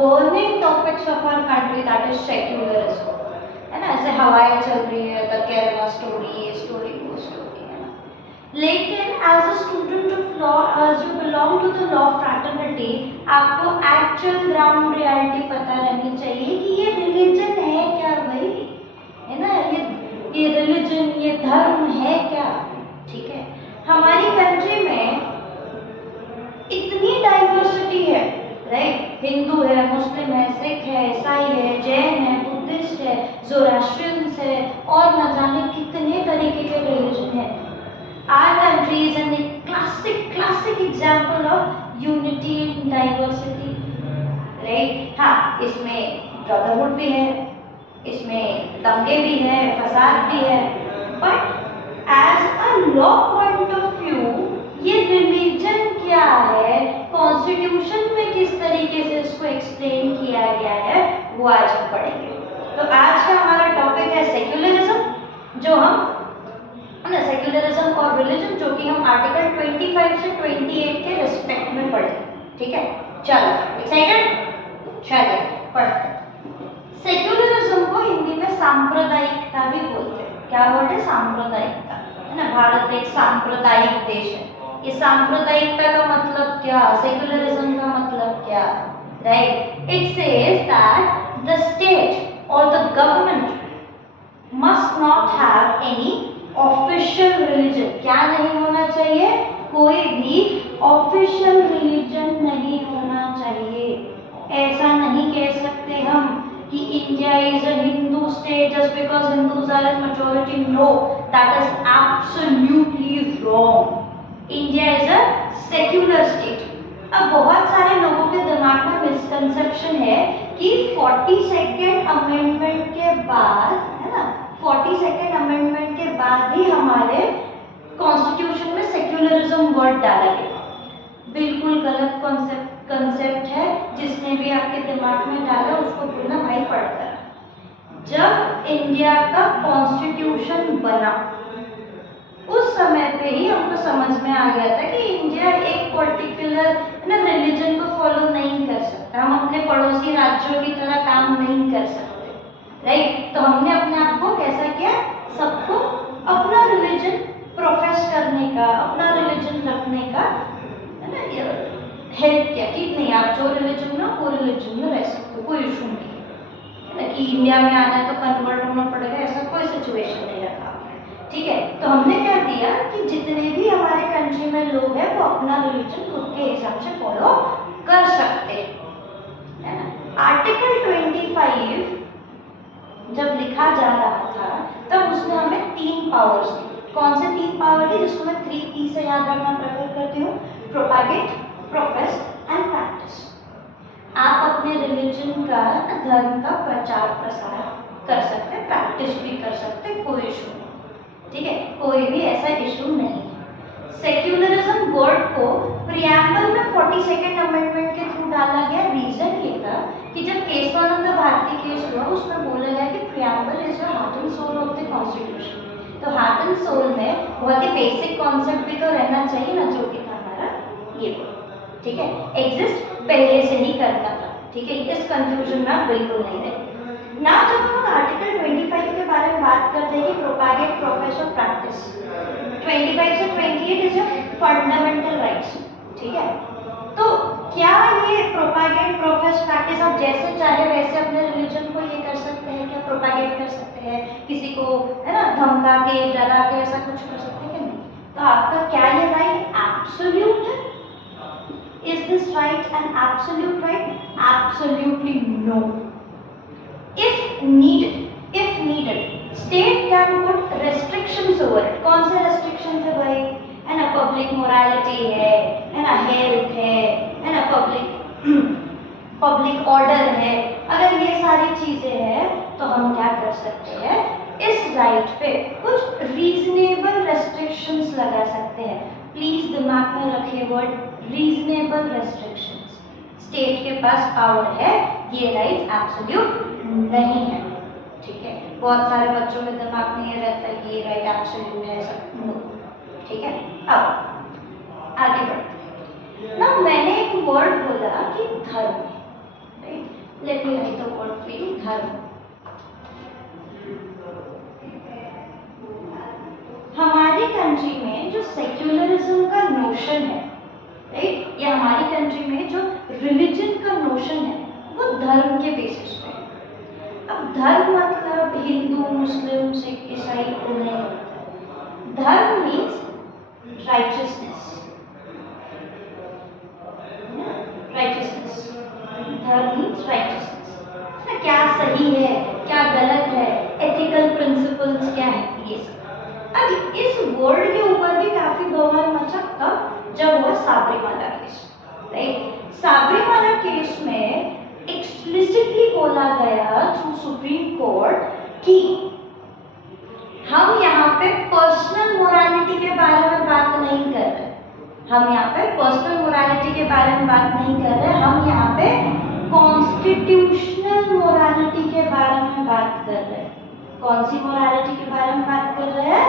burning topics of our country, that is secularism, है ना. ऐसे हवाएं चल रही है, द केरला स्टोरी, ये स्टोरी, वो स्टोरी, है ना. लेकिन as a student of law, as you belong to the law fraternity, आपको एक्चुअल ग्राउंड रियलिटी पता रहनी चाहिए कि ये रिलीजन है क्या भाई, है ना. ये रिलीजन, ये धर्म है क्या. ठीक है. हमारी कंट्री में इतनी डाइवर्सिटी है, राइट. हिंदू है, मुस्लिम है, सिख है, ईसाई है, जैन है, बुद्धिस्ट है, जोरास्ट्रियंस है, और न जाने कितने तरीके के रिलीजन है. Our country is a classic example of unity in diversity, right? हाँ, इसमें ब्रदरहुड भी है, इसमें दंगे भी है, फसाद भी है, but as a law point of view, ये रिलीजन क्या है, कॉन्स्टिट्यूशन में किस तरीके से इसको एक्सप्लेन किया गया है, वो आज हम पढ़ेंगे. तो आज का हमारा टॉपिक है सेक्युलरिज्म, जो हम ना सेक्युलरिज्म और रिलीजन, जो कि हम आर्टिकल 25 से 28 के रिस्पेक्ट में पढ़े. ठीक है, चलो एक्साइटेड, चलिए पढ़ते हैं. सेक्युलरिज्म को हिंदी में सांप्रदायिकता भी बोलते हैं. क्या वर्ड है? सांप्रदायिकता, है ना. भारत एक सांप्रदायिक देश है. ये सांप्रदायिकता का मतलब क्या, सेक्युलरिज्म का मतलब क्या, right. It says that the state और the government must not have any official religion. क्या नहीं होना चाहिए? कोई भी ऑफिशियल रिलीजन नहीं होना चाहिए. ऐसा नहीं कह सकते हम कि India is a Hindu state just because Hindus are in majority. No, that is absolutely wrong. India is a secular state. अब बहुत सारे लोगों के दिमाग में मिसकंसेप्शन है कि 42nd अमेंडमेंट के बाद, है ना, 42nd अमेंडमेंट के बाद ही हमारे कॉन्स्टिट्यूशन में सेक्युलरिज्म वर्ड डाला गया. बिल्कुल गलत कंसेप्ट है. जिसने भी आपके दिमाग में डाला उसको बोलना भाई पढ़कर. जब इंडिया का कॉन्स्टिट्यूशन बना उस समय पे ही हमको समझ में आ गया था कि इंडिया एक पर्टिकुलर ना रिलीजन को फॉलो नहीं कर सकता. हम अपने पड़ोसी राज्यों की तरह काम नहीं कर सकते, राइट. तो हमने अपने आप को कैसा किया, सबको अपना रिलीजन प्रोफेस करने का, अपना रिलीजन रखने का, है ना, हेल्प किया कि नहीं आप जो रिलीजन में वो रिलीजन में रह सकते हो, कोई इशू नहीं है ना. कि इंडिया में आना है तो कन्वर्ट होना पड़ेगा, ऐसा कोई सिचुएशन नहीं रखा. ठीक है. तो हमने क्या दिया कि जितने भी हमारे कंट्री में लोग हैं वो अपना रिलीजन खुद के हिसाब से फॉलो कर सकते हैं, है ना. आर्टिकल 25 जब लिखा जा रहा था तब उसने हमें 3 पावर्स दी. कौन से 3 पावर दी, जिसको मैं 3P से याद रखना प्रेफर करती हूँ. Propagate, profess and practice. आप अपने रिलीजन का, धर्म का प्रचार प्रसार कर सकते हैं, प्रैक्टिस भी कर सकते हैं, कोई इशू नहीं. ठीक है, कोई भी ऐसा इशू नहीं है. सेक्युलरिज्म वर्ड को प्रियम्बल में 42nd अमेंडमेंट के थ्रू डाला गया. रीजन ये था कि जब केशवानंद भारती केस हुआ उसमें बोला गया कि preamble is the heart and soul of the constitution. तो हार्ट एंड सोल में बहुत ही बेसिक कॉन्सेप्ट भी तो रहना चाहिए ना, जो कि था हमारा ये वर्ड. ठीक है, एग्जिस्ट पहले से ही करता था. ठीक है, इस कंफ्यूजन में आप बिल्कुल नहीं रहे ना. जब हम आर्टिकल 25 के बारे में बात करते हैं कि प्रोपागेट, प्रोफेस और प्रैक्टिस, 25 से 28 इज फंडामेंटल राइट्स. ठीक है. तो क्या ये प्रोपागेट, प्रोफेस, प्रैक्टिस आप जैसे चाहे वैसे अपने रिलीजन को ये कर सकते हैं क्या, प्रोपागेट कर सकते हैं, किसी को, है ना, धमका के, डरा के, ऐसा कुछ कर सकते हैं कि नहीं. तो आपका क्या ये राइट एब्सोल्यूट है? Is this right an absolute right? Absolutely no. If needed, state can put restrictions over it. कौन से restrictions है भाई, है ना, public morality है ना, health है ना, public order है. अगर ये सारी चीजें हैं तो हम क्या कर सकते हैं, इस राइट पे कुछ रीजनेबल रेस्ट्रिक्शंस लगा सकते हैं. प्लीज दिमाग में रखिए वर्ड रीजनेबल रेस्ट्रिक्शंस. स्टेट के पास पावर है, ये राइट एब्सोल्यूट नहीं है. ठीक है, बहुत सारे बच्चों के दिमाग में ये रहता है कि ये राइट एब्सोल्यूट है, सब नो. ठीक है, अब आगे बढ़ते हैं ना. मैंने एक वर्ड बोला कि धर्म, right. Let me right the word for you, धर्म। हमारी कंट्री में जो सेक्युलरिज्म का नोशन है, राइट, या हमारी कंट्री में जो रिलीजन का नोशन है वो धर्म के बेसिस पे है। अब धर्म मतलब हिंदू, मुस्लिम, सिख, ईसाई को नहीं होता है। धर्म मीन्स राइचियसनेस, राइचियसनेस, धर्म मीन्स राइचियसनेस, क्या सही है, क्या गलत है, एथिकल प्रिंसिपल्स क्या है, ये सब। अब इस वर्ड के ऊपर भी काफी बवाल मचा कब, जब हुआ Sabarimala case, right. Sabarimala case में एक्सप्लिसिटली बोला गया थ्रू सुप्रीम कोर्ट कि हम यहाँ पे पर्सनल मोरालिटी के बारे में बात नहीं कर रहे, हम यहाँ पे पर्सनल मोरालिटी के बारे में बात नहीं कर रहे, हम यहाँ पे कॉन्स्टिट्यूशनल मोरालिटी के बारे में बात कर रहे हैं। कौन सी मोरालिटी के बारे में बात कर रहे हैं?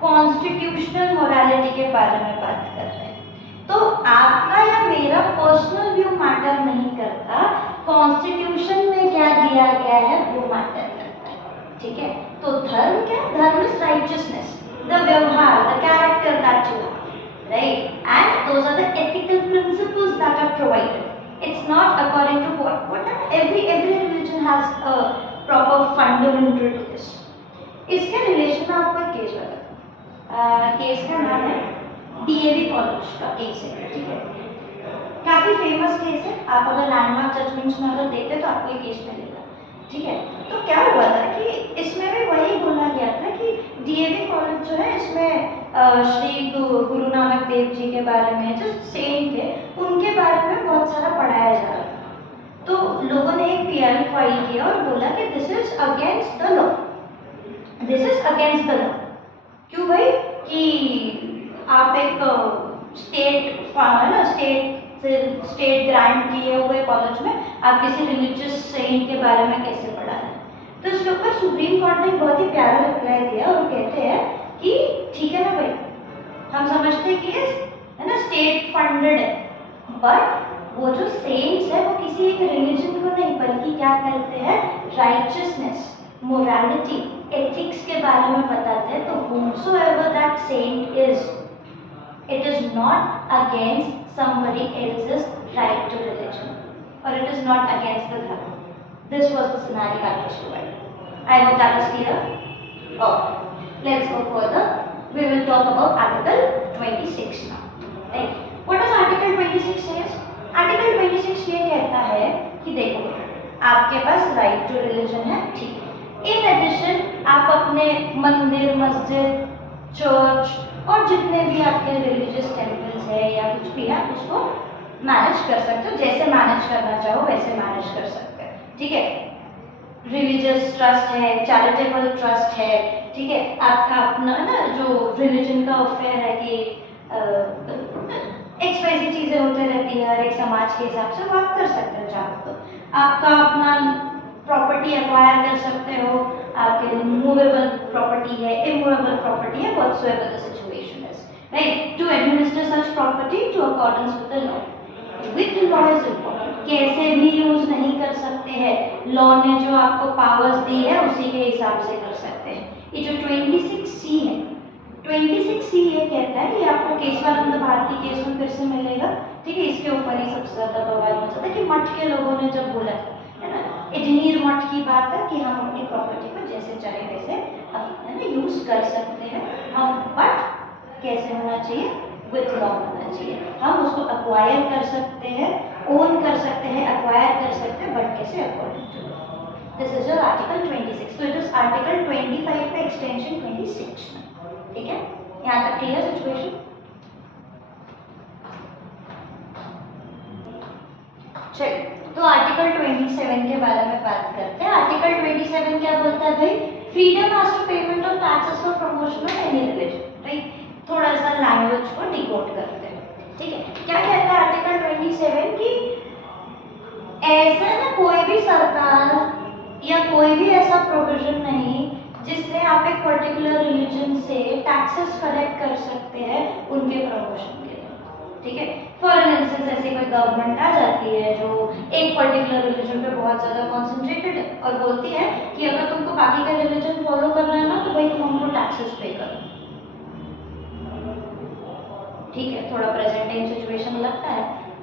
कॉन्स्टिट्यूशनल मोरालिटी के बारे में बात कर रहे हैं। तो आपका या मेरा पर्सनल व्यू मैटर नहीं करता, कॉन्स्टिट्यूशन में क्या दिया गया है वो मैटर करता है, ठीक है। तो धर्म क्या? धर्म इज राइचियसनेस, द व्यवहार, the character that you have, right, and those are the ethical principles that are provided. It's not according to what every religion has a proper fundamental to this. इसके relation में आपको एक case बताता हूँ। Case का नाम है DAV college का केस है, ठीक है। काफी फेमस केस है, आप अगर लैंडमार्क जजमेंट्स में अगर देखते तो आपको ये केस मिलेगा, ठीक है। तो क्या हुआ था कि इसमें भी वही बोला गया था कि डीएवी कॉलेज जो है इसमें श्री गुरु नानक देव जी के बारे में, जो सेंट थे उनके बारे में बहुत सारा पढ़ाया जा रहा था। तो लोगों ने एक पीआर फाइल किया और बोला कि this is against the law, this is against the law. क्यों भाई? कि आप एक स्टेट ग्रांट किए हुए कॉलेज में आप किसी रिलीजियस सेंट के बारे में कैसे पढ़ा रहे हैं। तो इसके ऊपर सुप्रीम कोर्ट ने बहुत ही प्यारा रिप्लाई दिया और कहते हैं कि ठीक है ना भाई, हम समझते हैं कि है ना स्टेट फंडेड है, बट वो जो सेंट्स है वो किसी एक रिलीजन को नहीं बल्कि क्या करते हैं, राइचियसनेस, मोरालिटी, एथिक्स के बारे में बताते हैं। तो whomsoever that saint is, it is not against somebody else's right to religion, or it is not against the dharma. This was the scenario that was provided. I hope that is clear. Okay, let's go further. We will talk about Article 26 now. Right? What does Article 26 says? Article 26 ये कहता है कि देखो आपके पास right to religion है, ठीक है। In addition आप अपने मंदिर, मस्जिद, चर्च और जितने भी आपके रिलीजियस टेम्पल्स है या कुछ भी है उसको मैनेज कर सकते हो, जैसे मैनेज करना चाहो वैसे मैनेज कर सकते हो, ठीक है। रिलीजियस ट्रस्ट है, चैरिटेबल ट्रस्ट है, ठीक है। आपका अपना ना जो रिलीजन का अफेयर है कि एक्सवाइजी चीज़ें होते रहती है, हर एक समाज के हिसाब से वो आप कर सकते हो चाहो तो। आपका अपना प्रॉपर्टी एक्वायर कर सकते हो, आपके मूवेबल प्रॉपर्टी है, इमूवेबल प्रॉपर्टी है, whatsoever the situation is, right, to administer such property to according with the law. With law is important, कैसे भी यूज नहीं कर सकते हैं, लॉ ने जो आपको पावर्स दी है उसी के हिसाब से कर सकते हैं। ये जो 26C है, 26C ये कहता है कि आपको केशवानंद भारती केस में फिर से मिलेगा, ठीक है। इसके ऊपर ही सबसे ज्यादा बवाल मचा था कि मठ के लोगों ने जब बोला है ना, इजनीर मठ की बात है कि हम अपनी प्रॉपर्टी को जैसे चाहे वैसे है ना यूज कर सकते हैं हम, बट कैसे होना चाहिए, विद लॉ होना चाहिए। हम उसको अक्वायर कर सकते हैं, ओन कर सकते हैं, अक्वायर कर सकते हैं, बट कैसे, according to law. This is your article 26। तो इट इज आर्टिकल 25 का एक्सटेंशन 26, ठीक है। यहाँ तक क्लियर सिचुएशन? चलिए, तो आर्टिकल 27 के बारे में बात करते हैं। आर्टिकल 27 क्या बोलता है भाई? Freedom as to payment of taxes for promotion of any religion, right. थोड़ा सा लैंग्वेज को डिकोड करते हैं, ठीक है। क्या कहता है आर्टिकल 27 की ऐसा ना कोई भी सरकार या कोई भी ऐसा प्रोविजन नहीं जिससे आप एक पर्टिकुलर रिलीजन से टैक्सेस कलेक्ट कर सकते हैं उनके प्रमोशन के लिए, ठीक है। फॉर इंस्टेंस ऐसी कोई गवर्नमेंट आ जाती है जो एक पर्टिकुलर रिलीजन पे बहुत ज़्यादा कॉन्सेंट्रेटेड है और बोलती है कि अगर तुमको बाकी का रिलीजन फॉलो करना है ना तो भाई तुम हमको टैक्सेस पे करो। ठीक है, थोड़ा प्रेजेंट टाइम सिचुएशन लगता है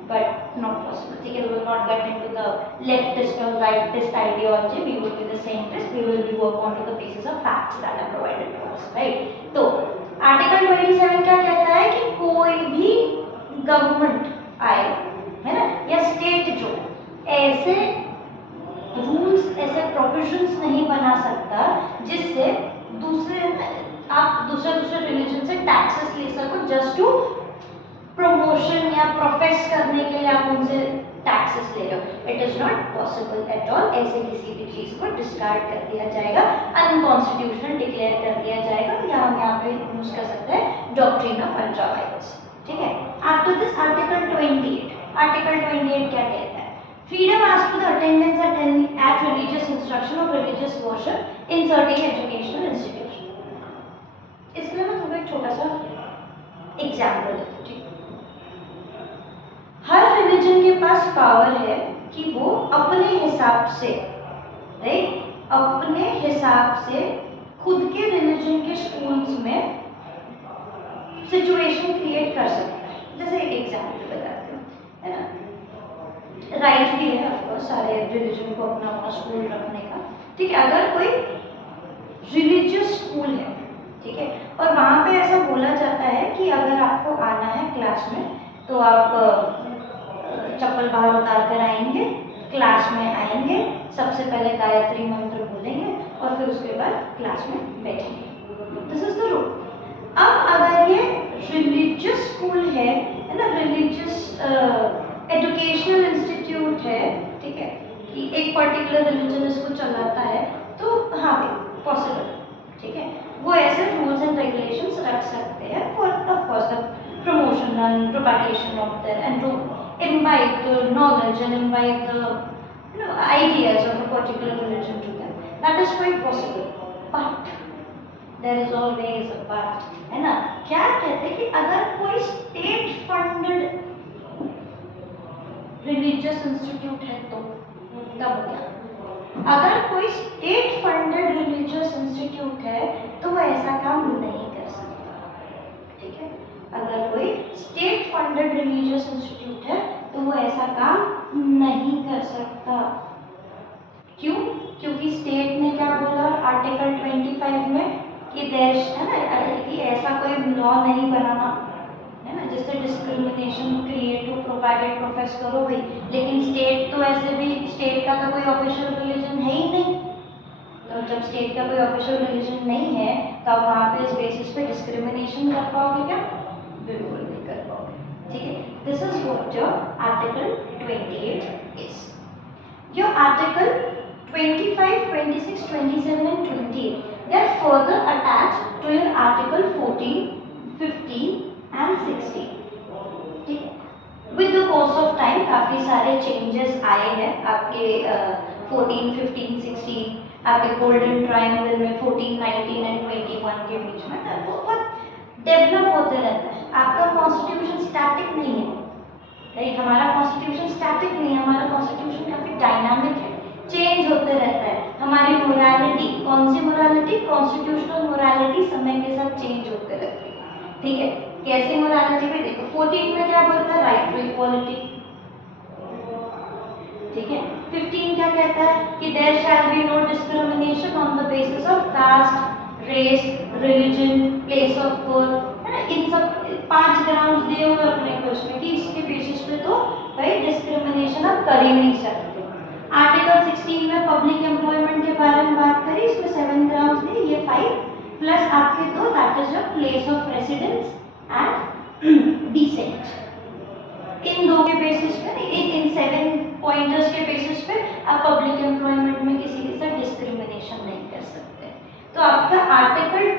बट नॉट पॉसिबल। ठीक है, we will not get into the leftist or rightist ideology, we will be the centrist, we will be work on to the basis of facts that are provided to us, right? तो article 27 क्या कहता है कि कोई भी government आए, है ना, या स्टेट जो ऐसे रूल्स, ऐसे प्रोविजंस नहीं बना सकता जिससे दूसरे आप दूसरे रिलीजन से टैक्सेस ले सको जस्ट टू प्रमोशन या प्रोफेस करने के लिए आप उनसे टैक्सेस ले रहे हो। It is not possible at all. ऐसे किसी भी चीज को डिस्कार्ड कर दिया जाएगा, अनकॉन्स्टिट्यूशनल डिक्लेयर कर दिया जाएगा, या हम यहाँ पे यूज कर सकते हैं डॉक्ट्रिन ऑफ अल्ट्रा वायलेंस। ठीक है, आफ्टर दिस आर्टिकल 28, आर्टिकल 28 क्या कहता है? Freedom as to the attendance at religious instruction और religious worship in certain educational institution. इसके लिए मैं तुमको एक छोटा सा एग्जाम्पल देती हूँ। हर रिलीजन के पास पावर है कि वो अपने हिसाब से, राइट, अपने हिसाब से खुद के रिलीजन के स्कूल्स में सिचुएशन क्रिएट कर सकता है। जैसे एक एग्जाम्पल बताते हैं, है ना, राइट भी है ऑफकोर्स सारे रिलीजन को अपना अपना स्कूल रखने का। ठीक है, अगर कोई रिलीजियस स्कूल है, ठीक है, और वहाँ पे ऐसा बोला जाता है कि अगर आपको आना है क्लास में तो आप चप्पल बाहर उतार कर आएंगे, क्लास में आएंगे, सबसे पहले गायत्री मंत्र बोलेंगे और फिर उसके बाद क्लास में बैठेंगे। This is the rule. अब अगर ये रिलीजियस स्कूल है ना, रिलीजियस एजुकेशनल इंस्टीट्यूट है, ठीक है, कि एक पर्टिकुलर रिलीजन इसको चलाता है, तो हाँ भाई पॉसिबल, ठीक है, वो ऐसे रूल्स एंड रेगुलेशंस रख सकते हैं for of course the promotion and propagation of that, and to imbibe the knowledge and imbibe the ideas of a particular religion to them. That is quite possible, but there is always a but, है ना। क्या कहते हैं कि अगर कोई state funded religious institute है तो तब क्या? अगर कोई स्टेट फंडेड रिलीजियस इंस्टीट्यूट है तो वो ऐसा काम नहीं कर सकता। ठीक है, अगर कोई स्टेट फंडेड रिलीजियस इंस्टीट्यूट है तो वो ऐसा काम नहीं कर सकता। क्यों? क्योंकि स्टेट ने क्या बोला आर्टिकल 25 में कि देश, है ना, कि ऐसा कोई लॉ नहीं बनाना, है ना, जिससे डिस्क्रिमिनेशन क्रिएट हो, प्रोपागेट, प्रोफेस करो भाई। लेकिन स्टेट तो ऐसे भी, स्टेट का तो कोई ऑफिशियल रिलीजन है ही नहीं, तो जब स्टेट का कोई ऑफिशियल रिलीजन नहीं है तो आप वहाँ पे इस बेसिस पे डिस्क्रिमिनेशन कर पाओगे क्या? बिल्कुल नहीं कर पाओगे। ठीक है, this is what your article 28 is. Your article 25, 26, 27 and 28 they are further attached to your article 14, 15 and 16. ठीक है, with the course of time काफ़ी सारे चेंजेस आए हैं आपके 14, 15, 16, आपके गोल्डन ट्रायंगल में 14, 19 एंड 21 के बीच में वो बहुत डेवलप होते रहता है। आपका कॉन्स्टिट्यूशन स्टैटिक नहीं है, राइट, हमारा कॉन्स्टिट्यूशन स्टैटिक नहीं है, हमारा कॉन्स्टिट्यूशन काफ़ी डायनामिक है, चेंज होते रहता है। हमारी मोरालिटी, कौन सी मोरालिटी? कॉन्स्टिट्यूशनल मोरालिटी समय के साथ चेंज होते रहती है। ठीक है, कैसी मोरालिटी में देखो 14 में क्या बोलता है? Right to equality. ठीक है, 15 क्या कहता है कि there shall be no discrimination on the basis of caste, race, religion, place of birth, है ना, इन सब 5 ग्राउंड्स दिए हुए अपने को इसमें कि इसके बेसिस पे तो भाई डिस्क्रिमिनेशन आप कर ही नहीं सकते। आर्टिकल 16 में पब्लिक एम्प्लॉयमेंट के बारे में बात करी, इसमें 7 ग्राउंड्स दिए, ये 5 प्लस आपके 2, that is your place of residence and descent. इन 2 के बेसिस पे, इन 7 पॉइंटर्स के बेसिस पे आप पब्लिक एम्प्लॉयमेंट में किसी के साथ डिस्क्रिमिनेशन नहीं कर सकते। तो आपका आर्टिकल